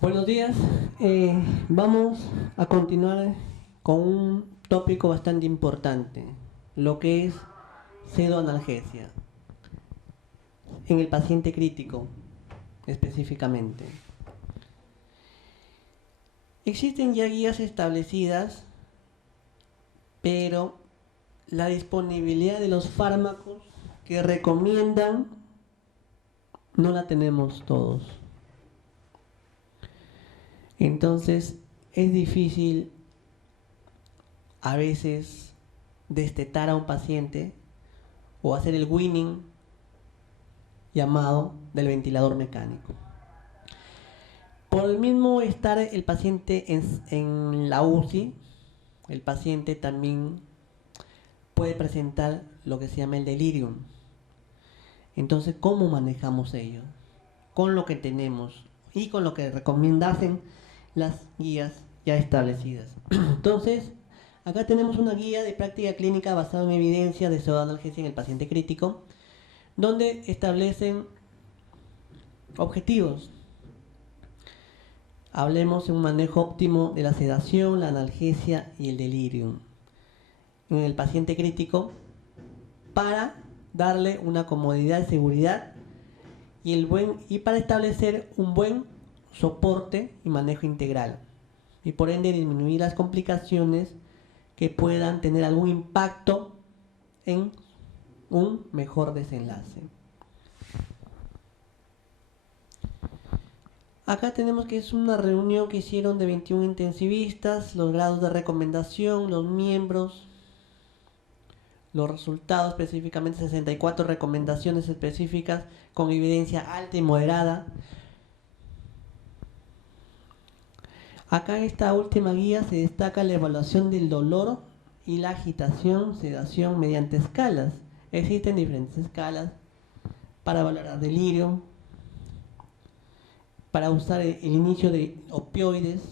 Buenos días. Vamos a continuar con un tópico bastante importante, lo que es pseudoanalgesia en el paciente crítico específicamente. Existen ya guías establecidas, pero la disponibilidad de los fármacos que recomiendan no la tenemos todos. Entonces es difícil a veces destetar a un paciente o hacer el weaning llamado del ventilador mecánico. Por el mismo estar el paciente en la UCI, el paciente también puede presentar lo que se llama el delirium. Entonces, ¿cómo manejamos ello? Con lo que tenemos y con lo que recomiendan las guías ya establecidas. Entonces, acá tenemos una guía de práctica clínica basada en evidencia de pseudoanalgesia en el paciente crítico, donde establecen objetivos. Hablemos de un manejo óptimo de la sedación, la analgesia y el delirium en el paciente crítico para darle una comodidad y seguridad y para establecer un buen soporte y manejo integral y por ende disminuir las complicaciones que puedan tener algún impacto en un mejor desenlace. Acá tenemos que es una reunión que hicieron de 21 intensivistas, los grados de recomendación, los miembros, los resultados específicamente 64 recomendaciones específicas con evidencia alta y moderada. Acá en esta última guía se destaca la evaluación del dolor y la agitación, sedación mediante escalas. Existen diferentes escalas para valorar delirio, para usar el inicio de opioides.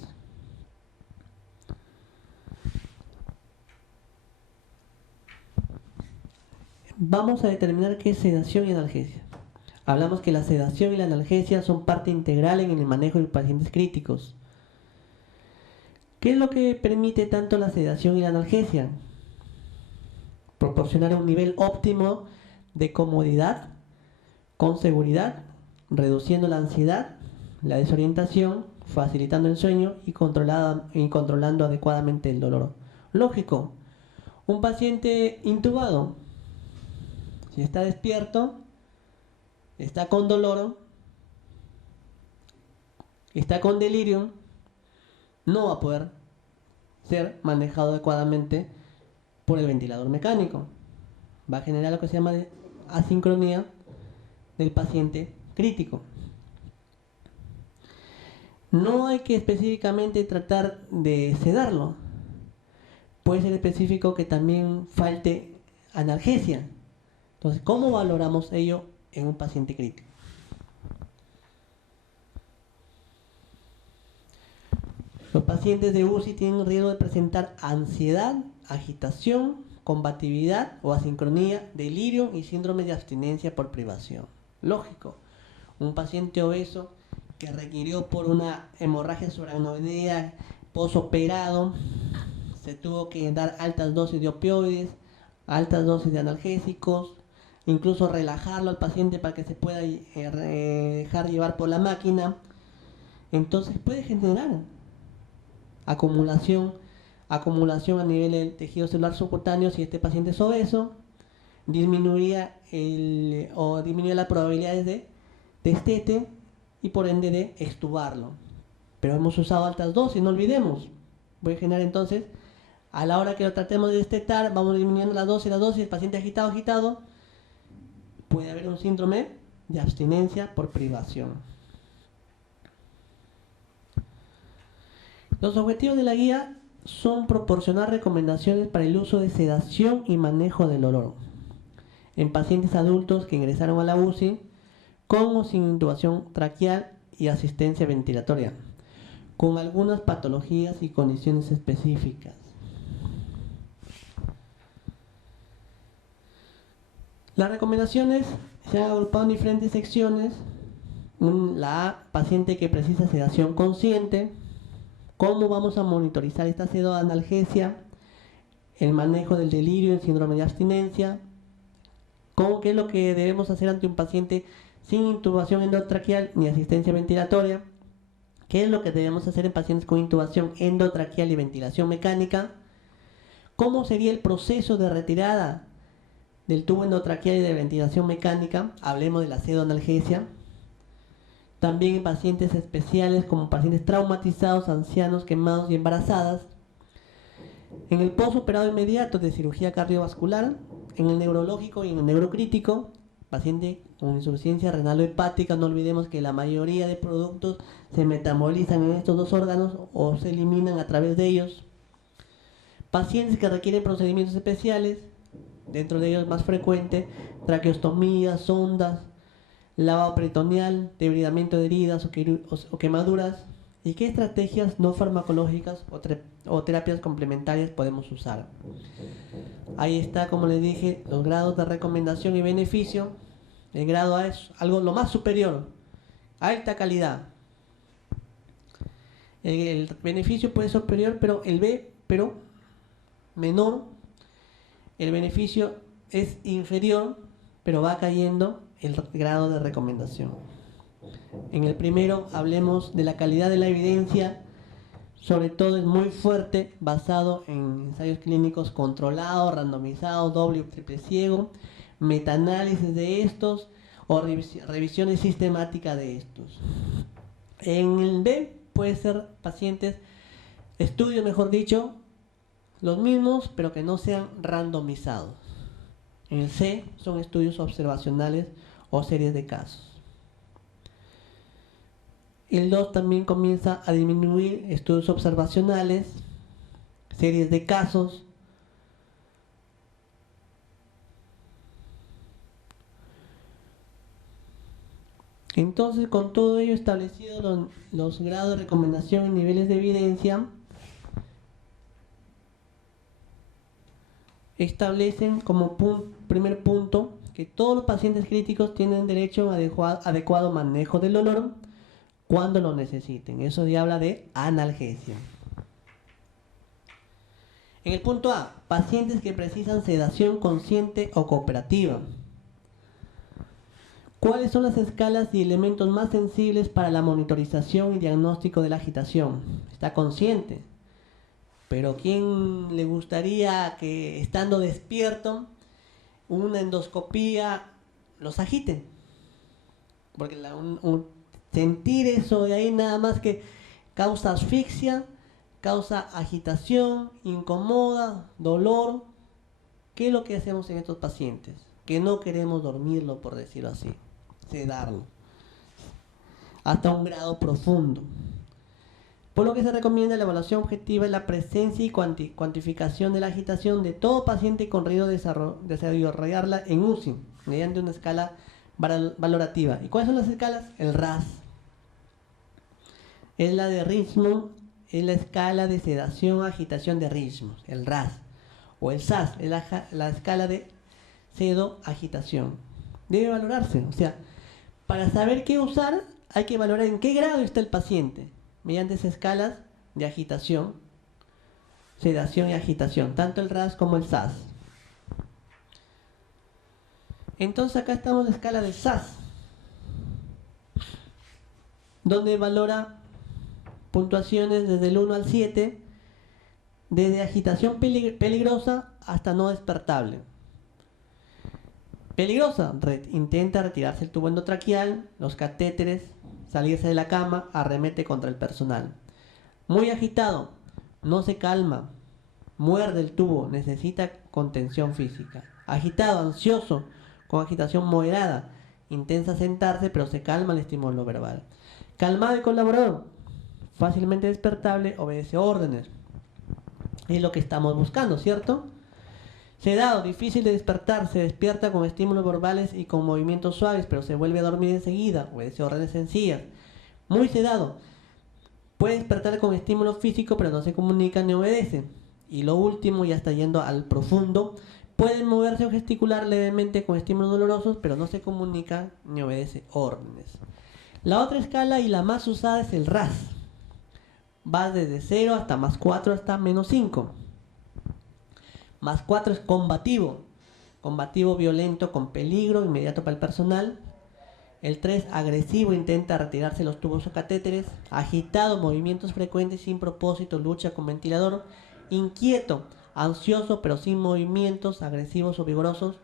Vamos a determinar qué es sedación y analgesia. Hablamos que la sedación y la analgesia son parte integral en el manejo de pacientes críticos. ¿Qué es lo que permite tanto la sedación y la analgesia? Proporcionar un nivel óptimo de comodidad con seguridad, reduciendo la ansiedad, la desorientación, facilitando el sueño y controlando adecuadamente el dolor. Lógico, un paciente intubado, si está despierto, está con dolor, está con delirio, no va a poder ser manejado adecuadamente por el ventilador mecánico. Va a generar lo que se llama asincronía del paciente crítico. No hay que específicamente tratar de sedarlo. Puede ser específico que también falte analgesia. Entonces, ¿cómo valoramos ello en un paciente crítico? Los pacientes de UCI tienen riesgo de presentar ansiedad, agitación, combatividad o asincronía, delirio y síndrome de abstinencia por privación. Lógico, un paciente obeso que requirió por una hemorragia subaracnoidea posoperado, se tuvo que dar altas dosis de opioides, altas dosis de analgésicos, incluso relajarlo al paciente para que se pueda dejar llevar por la máquina. Entonces puede generar acumulación a nivel del tejido celular subcutáneo. Si este paciente es obeso, disminuiría las probabilidades de destete y por ende de extubarlo. Pero hemos usado altas dosis, no olvidemos. Voy a generar entonces, a la hora que lo tratemos de destetar, vamos disminuyendo la dosis, el paciente agitado, puede haber un síndrome de abstinencia por privación. Los objetivos de la guía son proporcionar recomendaciones para el uso de sedación y manejo del dolor en pacientes adultos que ingresaron a la UCI con o sin intubación traqueal y asistencia ventilatoria, con algunas patologías y condiciones específicas. Las recomendaciones se han agrupado en diferentes secciones La A, paciente que precisa sedación consciente. ¿Cómo vamos a monitorizar esta pseudoanalgesia? El manejo del delirio, el síndrome de abstinencia. ¿Qué es lo que debemos hacer ante un paciente sin intubación endotraqueal ni asistencia ventilatoria? ¿Qué es lo que debemos hacer en pacientes con intubación endotraqueal y ventilación mecánica? ¿Cómo sería el proceso de retirada del tubo endotraqueal y de ventilación mecánica? Hablemos de la pseudoanalgesia. También en pacientes especiales como pacientes traumatizados, ancianos, quemados y embarazadas. En el postoperado inmediato de cirugía cardiovascular, en el neurológico y en el neurocrítico, paciente con insuficiencia renal o hepática, no olvidemos que la mayoría de productos se metabolizan en estos dos órganos o se eliminan a través de ellos. Pacientes que requieren procedimientos especiales, dentro de ellos más frecuente, traqueostomías, sondas, lavado peritoneal, debridamiento de heridas o quemaduras. ¿Y qué estrategias no farmacológicas o terapias complementarias podemos usar? Ahí está, como les dije, los grados de recomendación y beneficio. El grado A es algo lo más superior, alta calidad. El beneficio puede ser superior, pero el B, pero menor. El beneficio es inferior, pero va cayendo el grado de recomendación. En el primero hablemos de la calidad de la evidencia, sobre todo es muy fuerte, basado en ensayos clínicos controlados, randomizados, doble o triple ciego, metaanálisis de estos o revisiones sistemáticas de estos. En el B puede ser pacientes, estudios mejor dicho, los mismos pero que no sean randomizados. En el C son estudios observacionales o series de casos. El 2 también comienza a disminuir estudios observacionales, series de casos. Entonces, con todo ello establecido los grados de recomendación y niveles de evidencia, establecen como primer punto que todos los pacientes críticos tienen derecho a adecuado manejo del dolor cuando lo necesiten. Eso ya habla de analgesia. En el punto A, pacientes que precisan sedación consciente o cooperativa. ¿Cuáles son las escalas y elementos más sensibles para la monitorización y diagnóstico de la agitación? Está consciente, pero ¿quién le gustaría que estando despierto una endoscopía los agite? Porque sentir eso de ahí nada más que causa asfixia, causa agitación, incomoda, dolor. ¿Qué es lo que hacemos en estos pacientes? Que no queremos dormirlo, por decirlo así, sedarlo hasta un grado profundo. Por lo que se recomienda la evaluación objetiva y la presencia y cuantificación de la agitación de todo paciente con riesgo de desarrollarla en UCI mediante una escala valorativa. ¿Y cuáles son las escalas? El RAS es la de Richmond, es la escala de sedación agitación de Richmond, el RAS, o el SAS es la escala de sedo agitación. Debe valorarse, o sea, para saber qué usar hay que valorar en qué grado está el paciente mediante esas escalas de agitación, sedación y agitación, tanto el RAS como el SAS. Entonces acá estamos en la escala del SAS, donde valora puntuaciones desde el 1 al 7, desde agitación peligrosa hasta no despertable. Peligrosa, intenta retirarse el tubo endotraqueal, los catéteres, salirse de la cama, arremete contra el personal. Muy agitado, no se calma, muerde el tubo, necesita contención física. Agitado, ansioso, con agitación moderada, intenta sentarse pero se calma el estímulo verbal. Calmado y colaborador, fácilmente despertable, obedece órdenes. Es lo que estamos buscando, ¿cierto? Sedado, difícil de despertar, se despierta con estímulos verbales y con movimientos suaves, pero se vuelve a dormir enseguida, obedece órdenes sencillas. Muy sedado, puede despertar con estímulo físico, pero no se comunica ni obedece. Y lo último, ya está yendo al profundo, puede moverse o gesticular levemente con estímulos dolorosos, pero no se comunica ni obedece órdenes. La otra escala y la más usada es el RAS. Va desde 0 hasta +4 hasta -5. +4 es combativo. Combativo violento con peligro inmediato para el personal. El 3, agresivo, intenta retirarse los tubos o catéteres. Agitado, movimientos frecuentes sin propósito, lucha con ventilador. Inquieto, ansioso pero sin movimientos agresivos o vigorosos.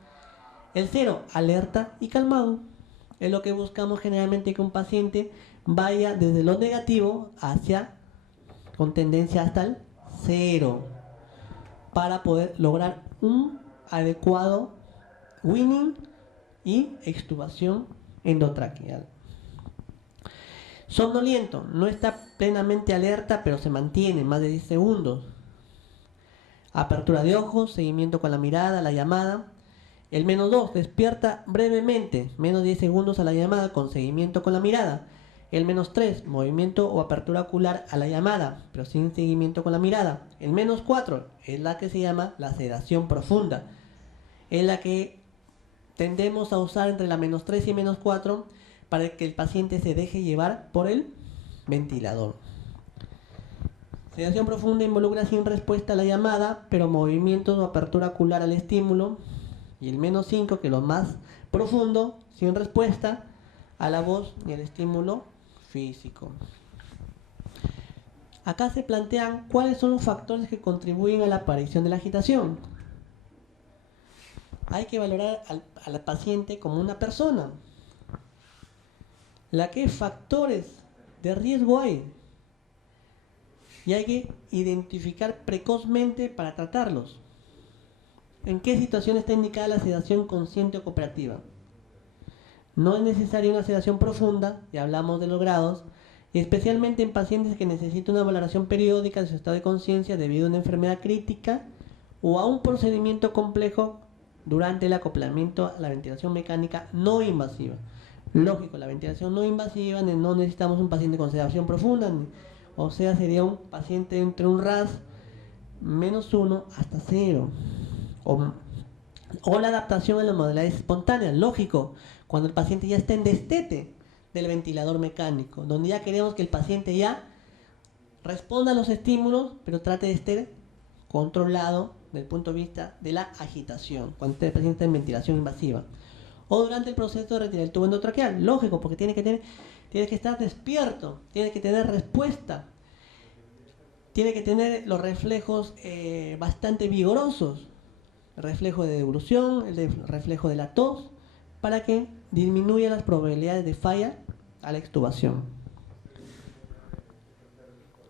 El 0, alerta y calmado. Es lo que buscamos generalmente, que un paciente vaya desde lo negativo hacia, con tendencia hasta el 0, para poder lograr un adecuado winning y extubación endotraqueal. Somnoliento, no está plenamente alerta, pero se mantiene más de 10 segundos. Apertura de ojos, seguimiento con la mirada, la llamada. El -2, despierta brevemente, menos 10 segundos a la llamada con seguimiento con la mirada. El -3, movimiento o apertura ocular a la llamada, pero sin seguimiento con la mirada. El -4 es la que se llama la sedación profunda. Es la que tendemos a usar entre la -3 y -4 para que el paciente se deje llevar por el ventilador. Sedación profunda involucra sin respuesta a la llamada, pero movimientos o apertura ocular al estímulo. Y el -5, que es lo más profundo, sin respuesta a la voz ni al estímulo físico. Acá se plantean cuáles son los factores que contribuyen a la aparición de la agitación. Hay que valorar al paciente como una persona. ¿Qué factores de riesgo hay? Y hay que identificar precozmente para tratarlos. ¿En qué situación está indicada la sedación consciente o cooperativa? No es necesaria una sedación profunda, ya hablamos de los grados, y especialmente en pacientes que necesitan una valoración periódica de su estado de conciencia debido a una enfermedad crítica o a un procedimiento complejo durante el acoplamiento a la ventilación mecánica no invasiva. Lógico, la ventilación no invasiva, no necesitamos un paciente con sedación profunda, o sea, sería un paciente entre un RAS -1 hasta 0. O la adaptación a las modalidades espontáneas, lógico, cuando el paciente ya está en destete del ventilador mecánico, donde ya queremos que el paciente ya responda a los estímulos, pero trate de estar controlado desde el punto de vista de la agitación, cuando el paciente está en ventilación invasiva. O durante el proceso de retirar el tubo endotraqueal, lógico, porque tiene que estar despierto, tiene que tener respuesta, tiene que tener los reflejos bastante vigorosos, el reflejo de devolución, el reflejo de la tos, para que disminuya las probabilidades de falla a la extubación.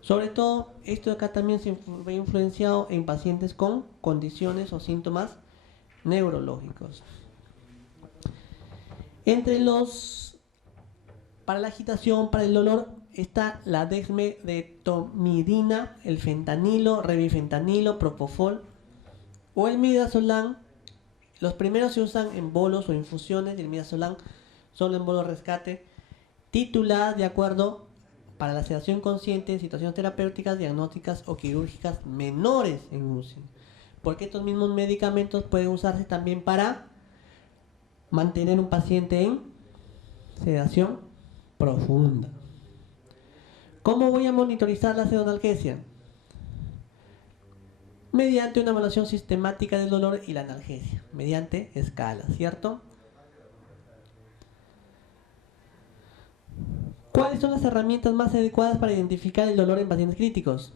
Sobre todo, esto de acá también se ve influenciado en pacientes con condiciones o síntomas neurológicos. Para la agitación, para el dolor, está la dexmedetomidina, el fentanilo, revifentanilo, propofol o el midazolam. Los primeros se usan en bolos o infusiones, y el midazolam solo en bolos rescate, tituladas de acuerdo para la sedación consciente en situaciones terapéuticas, diagnósticas o quirúrgicas menores en UCI. Porque estos mismos medicamentos pueden usarse también para mantener un paciente en sedación profunda. ¿Cómo voy a monitorizar la pseudonalgesia? Mediante una evaluación sistemática del dolor y la analgesia, mediante escalas, ¿cierto? ¿Cuáles son las herramientas más adecuadas para identificar el dolor en pacientes críticos?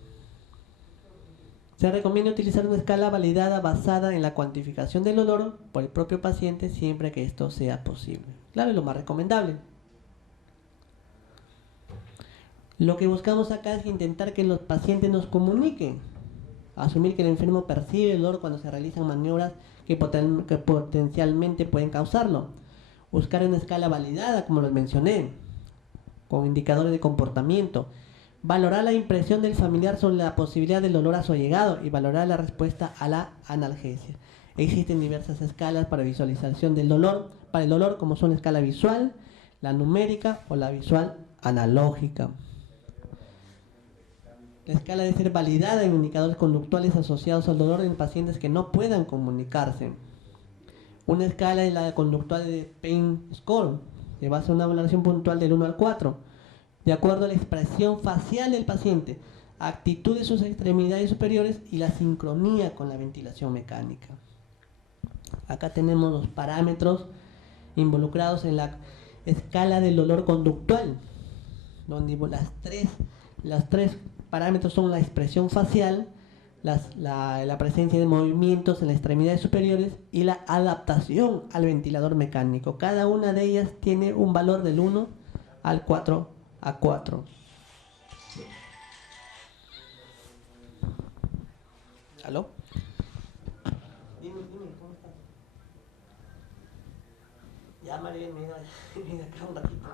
Se recomienda utilizar una escala validada basada en la cuantificación del dolor por el propio paciente siempre que esto sea posible. Claro, es lo más recomendable. Lo que buscamos acá es intentar que los pacientes nos comuniquen. Asumir que el enfermo percibe el dolor cuando se realizan maniobras que potencialmente pueden causarlo. Buscar una escala validada, como les mencioné, con indicadores de comportamiento. Valorar la impresión del familiar sobre la posibilidad del dolor a su allegado y valorar la respuesta a la analgesia. Existen diversas escalas para visualización del dolor, para el dolor, como son la escala visual, la numérica o la visual analógica. La escala debe ser validada en indicadores conductuales asociados al dolor en pacientes que no puedan comunicarse. Una escala es la conductual de Pain Score, Se basa en una valoración puntual del 1 al 4, de acuerdo a la expresión facial del paciente, actitud de sus extremidades superiores y la sincronía con la ventilación mecánica. Acá tenemos los parámetros involucrados en la escala del dolor conductual, donde las tres parámetros son la expresión facial, la presencia de movimientos en las extremidades superiores y la adaptación al ventilador mecánico. Cada una de ellas tiene un valor del 1 al 4 a 4. ¿Aló? Dime, ¿cómo estás? Ya, María, mira acá un ratito.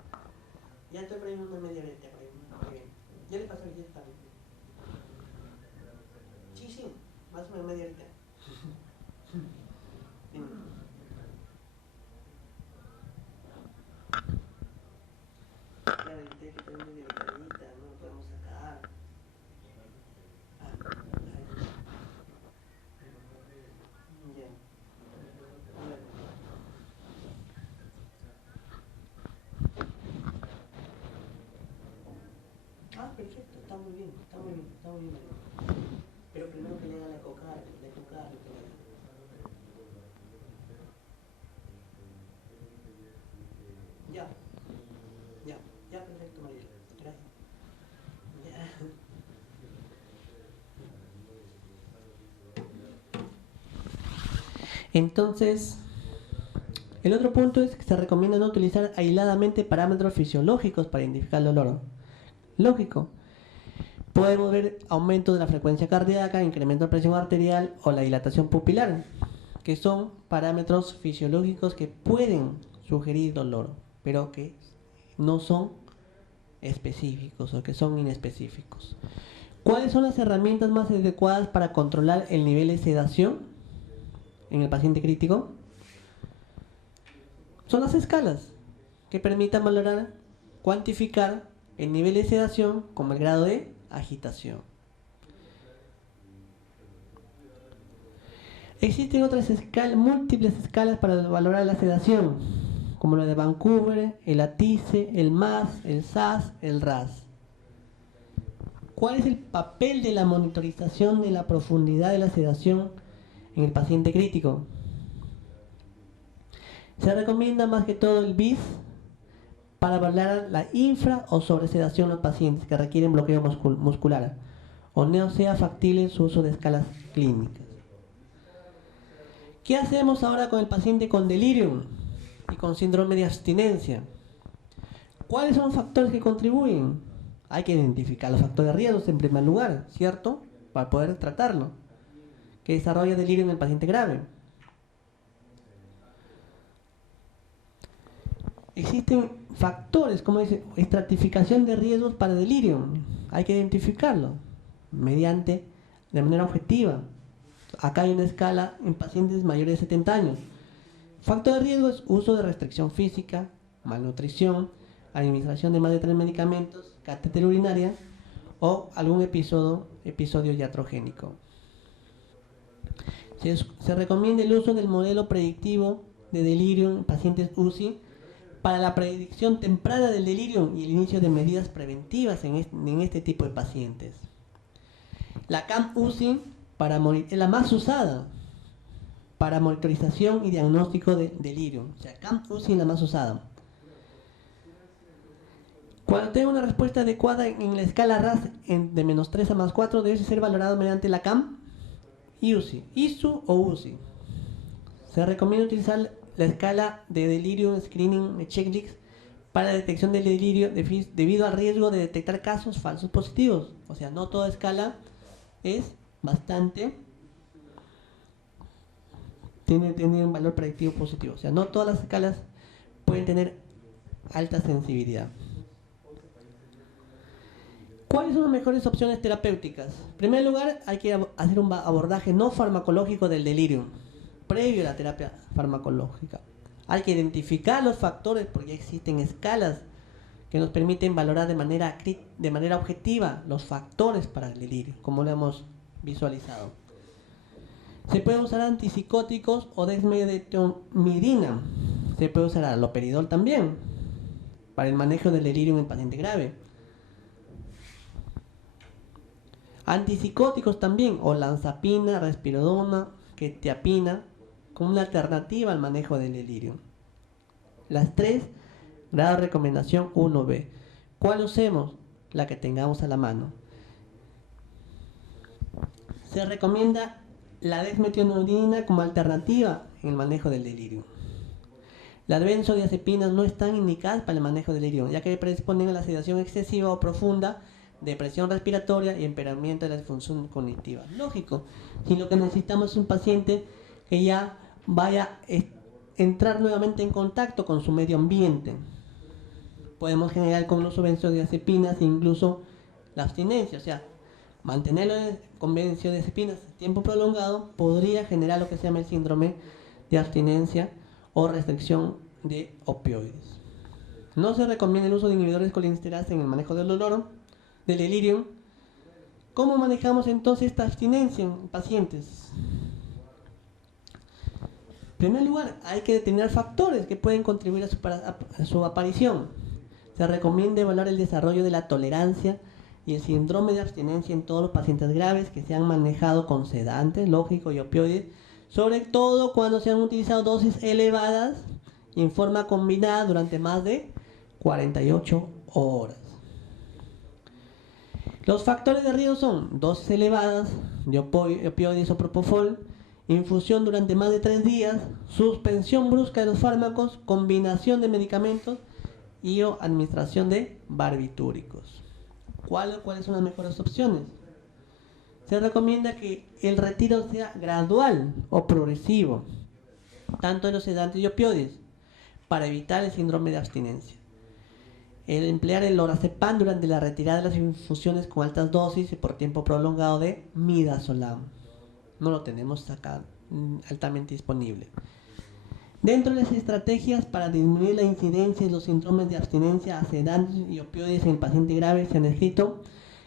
Ya estoy por ahí una media horita, por ahí. Ya le pasó el día también. Sí, más o menos media horita. Dime. Claro, y tiene que tener media horitita, no lo podemos sacar. Ya. Perfecto, está muy bien, María. Pero primero que le haga la cocar. Ya, perfecto, María. Gracias. Ya. Entonces, el otro punto es que se recomienda no utilizar aisladamente parámetros fisiológicos para identificar el dolor. Lógico. Podemos ver aumento de la frecuencia cardíaca, incremento de presión arterial o la dilatación pupilar, que son parámetros fisiológicos que pueden sugerir dolor, pero que no son específicos o que son inespecíficos. ¿Cuáles son las herramientas más adecuadas para controlar el nivel de sedación en el paciente crítico? Son las escalas que permitan valorar, cuantificar el nivel de sedación como el grado de agitación. Existen otras múltiples escalas para valorar la sedación, como la de Vancouver, el ATICE, el MAS, el SAS, el RAS. ¿Cuál es el papel de la monitorización de la profundidad de la sedación en el paciente crítico? Se recomienda más que todo el BIS para valorar la infra o sobresedación en los pacientes que requieren bloqueo muscular o no sea factible su uso de escalas clínicas. ¿Qué hacemos ahora con el paciente con delirium y con síndrome de abstinencia? ¿Cuáles son los factores que contribuyen? Hay que identificar los factores de riesgo en primer lugar, ¿cierto? Para poder tratarlo. Que desarrolla delirio en el paciente grave. Existen factores, como dice, estratificación de riesgos para delirio. Hay que identificarlo de manera objetiva. Acá hay una escala en pacientes mayores de 70 años. Factor de riesgo es uso de restricción física, malnutrición, administración de más de 3 medicamentos, catéter urinaria o algún episodio iatrogénico. Se recomienda el uso del modelo predictivo de delirio en pacientes UCI para la predicción temprana del delirio y el inicio de medidas preventivas en este tipo de pacientes. La CAM-UCI es la más usada para monitorización y diagnóstico de delirio. O sea, CAM-UCI es la más usada. Cuando tenga una respuesta adecuada en la escala RAS de -3 a +4, debe ser valorado mediante la CAM y UCI, ISU o UCI. Se recomienda utilizar la escala de delirio screening checklist para la detección del delirio debido al riesgo de detectar casos falsos positivos. O sea, no toda escala es tiene un valor predictivo positivo. O sea, no todas las escalas pueden tener alta sensibilidad. ¿Cuáles son las mejores opciones terapéuticas? En primer lugar, hay que hacer un abordaje no farmacológico del delirio, previo a la terapia farmacológica. Hay que identificar los factores porque existen escalas que nos permiten valorar de manera objetiva los factores para el delirio, como lo hemos visualizado. Se puede usar antipsicóticos o dexmedetomidina. Se puede usar aloperidol también. para el manejo del delirio en el paciente grave. Antipsicóticos también, olanzapina, risperidona, quetiapina, como una alternativa al manejo del delirio. Las 3, grado de recomendación 1B. ¿Cuál usemos? La que tengamos a la mano. Se recomienda la desmetionidina como alternativa en el manejo del delirio. Las benzodiazepinas no están indicadas para el manejo del delirio, ya que predisponen a la sedación excesiva o profunda, depresión respiratoria y empeoramiento de la disfunción cognitiva. Lógico, si lo que necesitamos es un paciente que ya vaya a entrar nuevamente en contacto con su medio ambiente, podemos generar con el uso de benzodiazepinas incluso la abstinencia, o sea, mantenerlo con benzodiazepinas tiempo prolongado podría generar lo que se llama el síndrome de abstinencia o restricción de opioides. No se recomienda el uso de inhibidores de colinsterasa en el manejo del dolor, del delirio. ¿Cómo manejamos entonces esta abstinencia en pacientes? En primer lugar, hay que determinar factores que pueden contribuir a su aparición. Se recomienda evaluar el desarrollo de la tolerancia y el síndrome de abstinencia en todos los pacientes graves que se han manejado con sedantes, lógico, y opioides, sobre todo cuando se han utilizado dosis elevadas y en forma combinada durante más de 48 horas. Los factores de riesgo son dosis elevadas de opioides o propofol, infusión durante más de 3 días, suspensión brusca de los fármacos, combinación de medicamentos y o administración de barbitúricos. ¿Cuáles son las mejores opciones? Se recomienda que el retiro sea gradual o progresivo, tanto de los sedantes y opioides, para evitar el síndrome de abstinencia. El emplear el lorazepam durante la retirada de las infusiones con altas dosis y por tiempo prolongado de midazolam. No lo tenemos acá altamente disponible. Dentro de las estrategias para disminuir la incidencia de los síndromes de abstinencia a sedantes y opioides en el paciente grave, se han escrito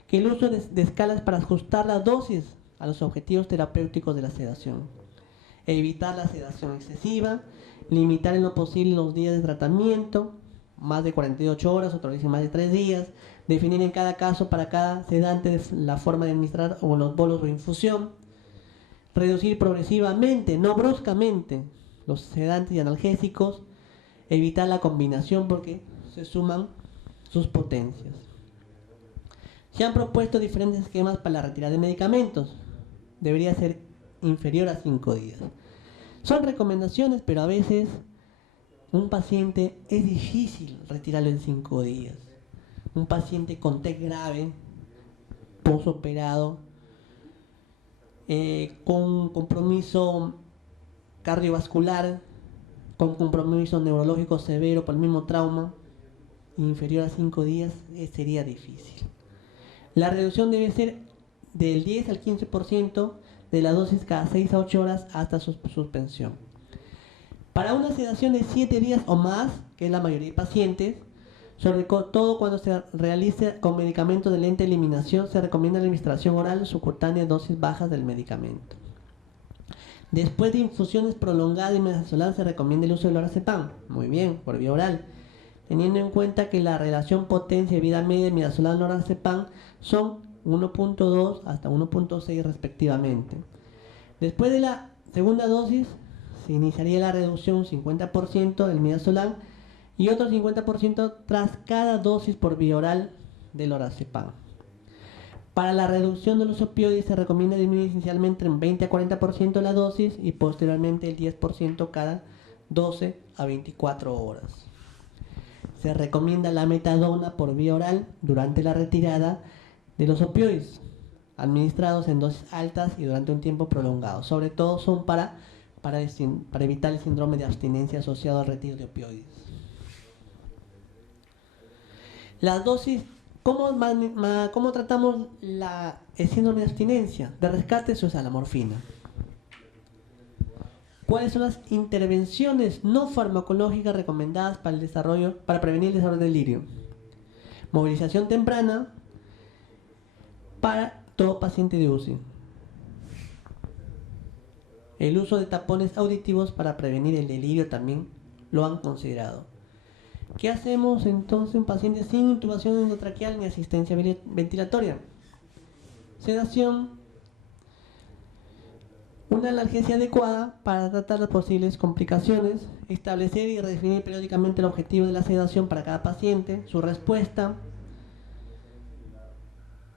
que el uso de escalas para ajustar la dosis a los objetivos terapéuticos de la sedación, evitar la sedación excesiva, limitar en lo posible los días de tratamiento, más de 48 horas, otro dice más de 3 días, definir en cada caso para cada sedante la forma de administrar o los bolos o infusión, reducir progresivamente, no bruscamente, los sedantes y analgésicos, evitar la combinación porque se suman sus potencias. Se han propuesto diferentes esquemas para la retirada de medicamentos. Debería ser inferior a 5 días. Son recomendaciones, pero a veces un paciente es difícil retirarlo en 5 días. Un paciente con TEC grave, posoperado, con compromiso cardiovascular, con compromiso neurológico severo por el mismo trauma, inferior a 5 días, sería difícil. La reducción debe ser del 10 al 15% de la dosis cada 6 a 8 horas hasta su suspensión. Para una sedación de 7 días o más, que es la mayoría de pacientes, sobre todo cuando se realice con medicamentos de lenta eliminación, se recomienda la administración oral subcutánea de dosis bajas del medicamento. Después de infusiones prolongadas de midazolam se recomienda el uso del lorazepam, muy bien, por vía oral, teniendo en cuenta que la relación potencia y vida media de midazolam-lorazepam son 1.2 hasta 1.6 respectivamente. Después de la segunda dosis se iniciaría la reducción 50% del midazolam y otro 50% tras cada dosis por vía oral del lorazepam. Para la reducción de los opioides se recomienda disminuir inicialmente en 20 a 40% la dosis y posteriormente el 10% cada 12 a 24 horas. Se recomienda la metadona por vía oral durante la retirada de los opioides, administrados en dosis altas y durante un tiempo prolongado. Sobre todo son para evitar el síndrome de abstinencia asociado al retiro de opioides. Las dosis, ¿cómo tratamos el síndrome de abstinencia? De rescate se usa la morfina. ¿Cuáles son las intervenciones no farmacológicas recomendadas para prevenir el desarrollo del delirio? Movilización temprana para todo paciente de UCI. El uso de tapones auditivos para prevenir el delirio también lo han considerado. ¿Qué hacemos entonces en un paciente sin intubación endotraqueal ni asistencia ventilatoria? Sedación. Una analgesia adecuada para tratar las posibles complicaciones, establecer y redefinir periódicamente el objetivo de la sedación para cada paciente, su respuesta.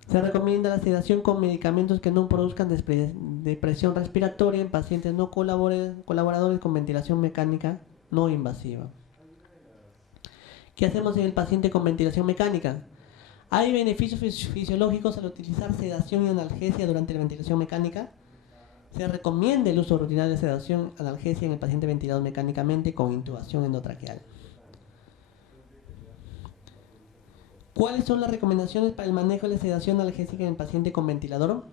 Se recomienda la sedación con medicamentos que no produzcan depresión respiratoria en pacientes no colaboradores con ventilación mecánica no invasiva. ¿Qué hacemos en el paciente con ventilación mecánica? ¿Hay beneficios fisiológicos al utilizar sedación y analgesia durante la ventilación mecánica? Se recomienda el uso rutinario de sedación analgesia en el paciente ventilado mecánicamente con intubación endotraqueal. ¿Cuáles son las recomendaciones para el manejo de la sedación analgésica en el paciente con ventilador?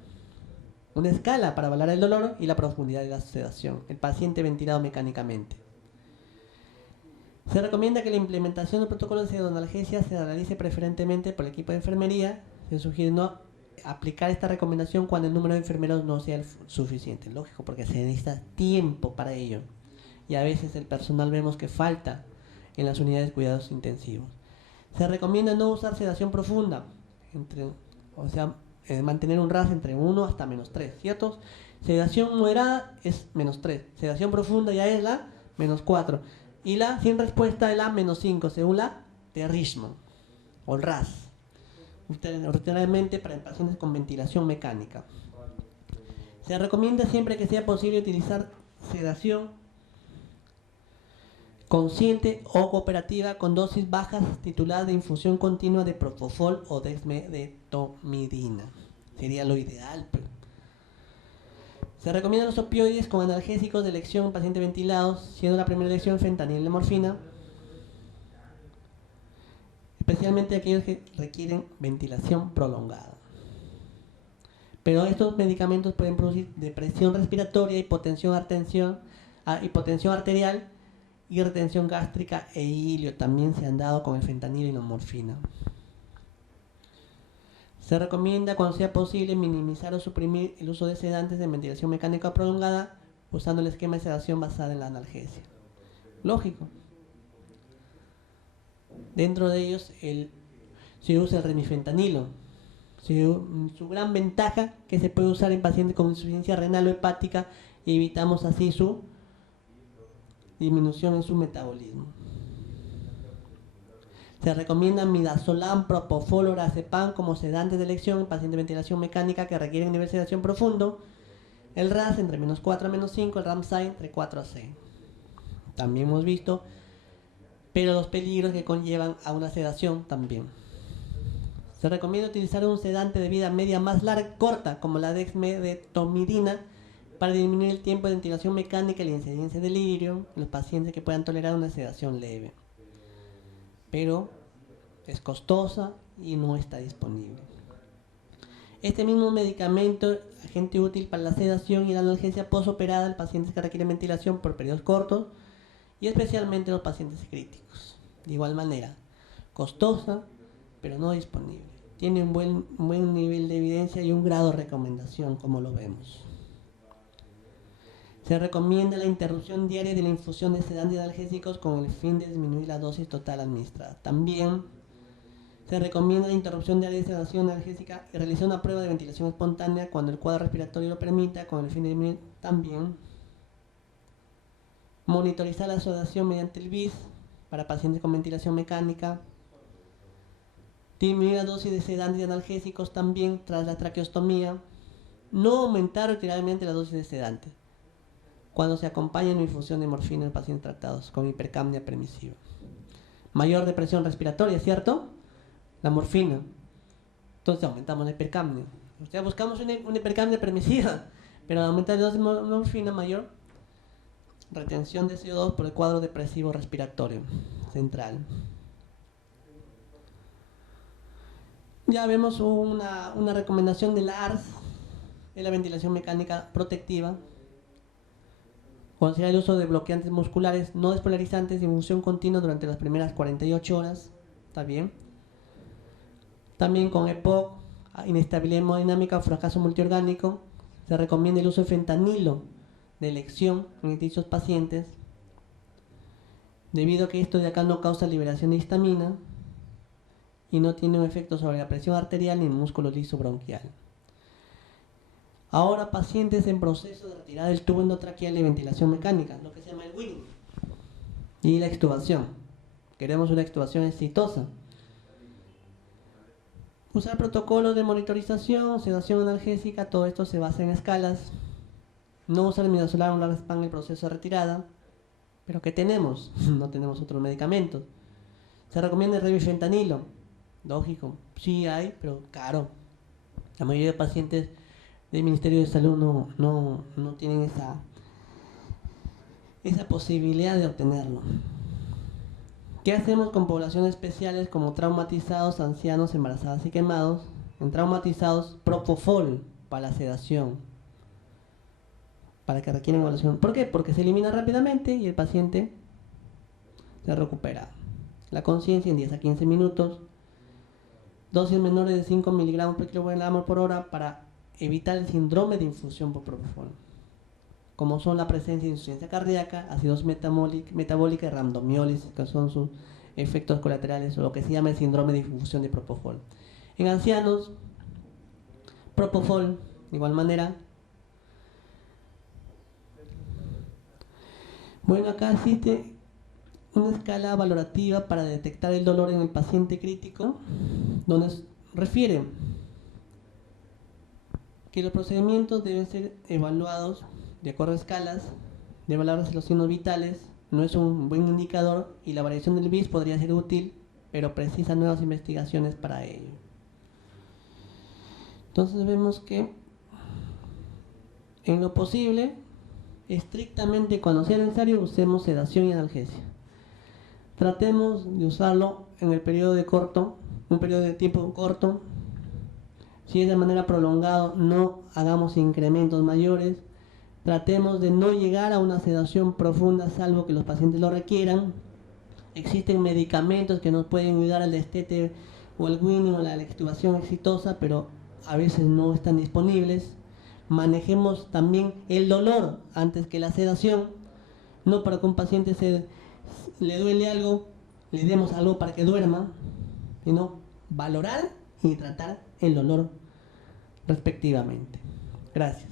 Una escala para valorar el dolor y la profundidad de la sedación. El paciente ventilado mecánicamente. Se recomienda que la implementación del protocolo de sedanalgesia se realice preferentemente por el equipo de enfermería. Se sugiere no aplicar esta recomendación cuando el número de enfermeros no sea suficiente. Lógico, porque se necesita tiempo para ello. Y a veces el personal vemos que falta en las unidades de cuidados intensivos. Se recomienda no usar sedación profunda, mantener un RAS entre 1 hasta -3, ¿cierto? Sedación moderada es -3, sedación profunda ya es la -4 y la sin respuesta es la -5 según la de Richmond o el RAS, ordinariamente para pacientes con ventilación mecánica. Se recomienda siempre que sea posible utilizar sedación consciente o cooperativa con dosis bajas tituladas de infusión continua de propofol o dexmedetomidina. Sería lo ideal. Se recomiendan los opioides con analgésicos de elección en pacientes ventilados, siendo la primera elección fentanil y morfina, especialmente aquellos que requieren ventilación prolongada. Pero estos medicamentos pueden producir depresión respiratoria, hipotensión arterial y retención gástrica e hilio. También se han dado con el fentanilo y la morfina. Se recomienda cuando sea posible minimizar o suprimir el uso de sedantes de ventilación mecánica prolongada usando el esquema de sedación basada en la analgesia. Lógico. Dentro de ellos se usa el remifentanilo. Su gran ventaja que se puede usar en pacientes con insuficiencia renal o hepática y evitamos así su disminución en su metabolismo. Se recomienda midazolam, propofol, orazepam como sedantes de elección en pacientes de ventilación mecánica que requieren nivel de sedación profundo. El RAS entre -4 a -5, el Ramsay entre 4 a 6. También hemos visto, pero los peligros que conllevan a una sedación también. Se recomienda utilizar un sedante de vida media más corta, como la dexmedetomidina, para disminuir el tiempo de ventilación mecánica y la incidencia de delirio en los pacientes que puedan tolerar una sedación leve. Pero es costosa y no está disponible. Este mismo medicamento, agente útil para la sedación y la analgesia postoperada en pacientes que requieren ventilación por periodos cortos y especialmente los pacientes críticos. De igual manera, costosa, pero no disponible. Tiene un buen nivel de evidencia y un grado de recomendación, como lo vemos. Se recomienda la interrupción diaria de la infusión de sedantes analgésicos con el fin de disminuir la dosis total administrada. También se recomienda la interrupción diaria de sedación analgésica y realizar una prueba de ventilación espontánea cuando el cuadro respiratorio lo permita, con el fin de disminuir también. Monitorizar la sedación mediante el BIS para pacientes con ventilación mecánica. Disminuir la dosis de sedantes y analgésicos también tras la traqueostomía. No aumentar rutinariamente la dosis de sedantes cuando se acompaña una infusión de morfina en pacientes tratados con hipercapnia permisiva. Mayor depresión respiratoria, ¿cierto? La morfina. Entonces aumentamos la hipercapnia. O sea, buscamos una hipercapnia permisiva, pero al aumentar la dosis de morfina, mayor retención de CO2 por el cuadro depresivo respiratorio central. Ya vemos una recomendación de la ARS en la ventilación mecánica protectiva. Considera el uso de bloqueantes musculares no despolarizantes de infusión continua durante las primeras 48 horas. ¿Está bien? También con EPOC, inestabilidad hemodinámica o fracaso multiorgánico, se recomienda el uso de fentanilo de elección en dichos pacientes. debido a que esto de acá no causa liberación de histamina y no tiene un efecto sobre la presión arterial ni el músculo liso bronquial. Ahora, pacientes en proceso de retirada del tubo endotraqueal de ventilación mecánica, lo que se llama el winning, y la extubación. Queremos una extubación exitosa. Usar protocolos de monitorización, sedación analgésica, todo esto se basa en escalas. No usar el midazolam o lorazepam en el proceso de retirada. ¿Pero qué tenemos? No tenemos otros medicamentos. Se recomienda el ribifentanilo. Lógico, sí hay, pero caro. La mayoría de pacientes del Ministerio de Salud no tienen esa posibilidad de obtenerlo. ¿Qué hacemos con poblaciones especiales como traumatizados, ancianos, embarazadas y quemados? En traumatizados, propofol para la sedación, para que requieren evaluación. ¿Por qué? Porque se elimina rápidamente y el paciente se recupera. La conciencia en 10 a 15 minutos. Dosis menores de 5 miligramos por kilogramo por hora para evitar el síndrome de infusión por propofol, como son la presencia de insuficiencia cardíaca, acidosis metabólica y rhabdomiólisis, que son sus efectos colaterales, o lo que se llama el síndrome de infusión de propofol. En ancianos, propofol, de igual manera. Bueno, acá existe una escala valorativa para detectar el dolor en el paciente crítico, donde refiere que los procedimientos deben ser evaluados de acuerdo a escalas, de valores de los signos vitales. No es un buen indicador y la variación del BIS podría ser útil, pero precisa nuevas investigaciones para ello. Entonces vemos que en lo posible, estrictamente cuando sea necesario, usemos sedación y analgesia. Tratemos de usarlo en el periodo de corto, un periodo de tiempo corto. Si es de manera prolongada, no hagamos incrementos mayores. Tratemos de no llegar a una sedación profunda, salvo que los pacientes lo requieran. Existen medicamentos que nos pueden ayudar al destete o al winning o la extubación exitosa, pero a veces no están disponibles. Manejemos también el dolor antes que la sedación. No para que un paciente le duele algo, le demos algo para que duerma, sino valorar y tratar el dolor respectivamente. Gracias.